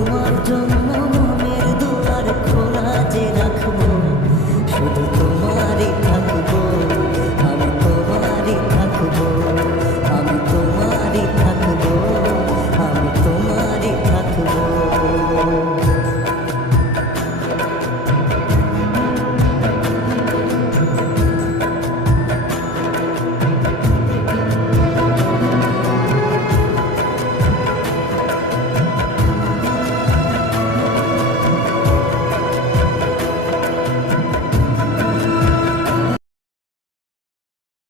umardım ama